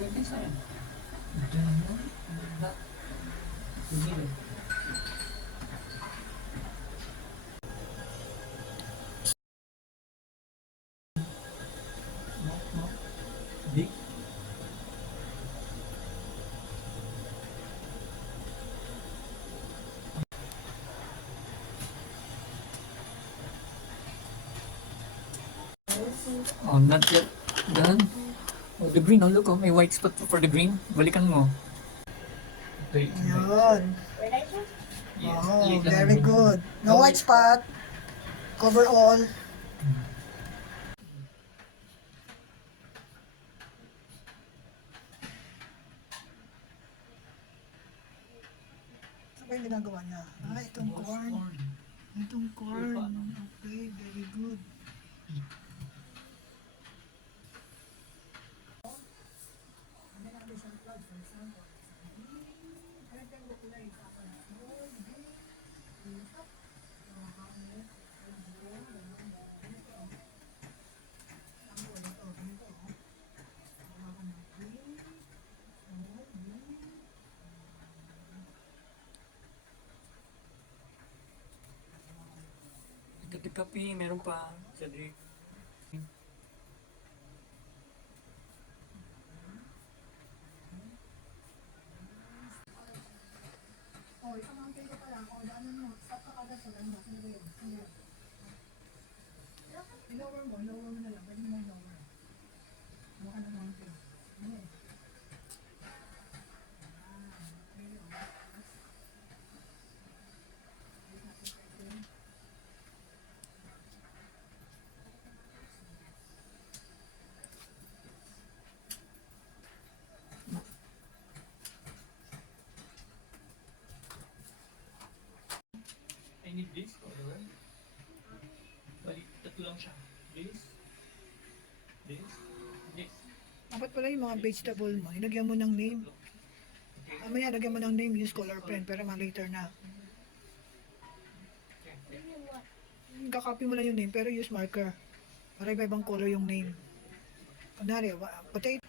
Pwede sa'yo. Diamond? Black. Sige. No, no. Big. Oh, not yet done. Oh, the green. Oh, look, oh, may white spot for the green. Balikan mo. Okay. Yun. Yes. Oh, Yes, very ano, good. no No white spot. Cover all. Ano ba yung ginagawa niya? Ah, itong corn. Itong corn. Okay, very good. Kape, meron pa. Cedric. Oh, isang mountain ko pala. O, daanan mo. Stop ka kagad sa ganda. Ano ba yun? Ano yun? I-lower mo na lang. Pwede mo i-lower. Mukha ng mountain. Ano yun? I need this, or balik, tatlo lang siya. This, this, this. Dapat pala yung mga vegetable mo, ilagyan mo ng name. Mamaya, lagyan mo ng name, use color pen, pero mga later na. Kakopy mo lang yung name, pero use marker. Para iba-ibang color yung name. Kunwari, potato.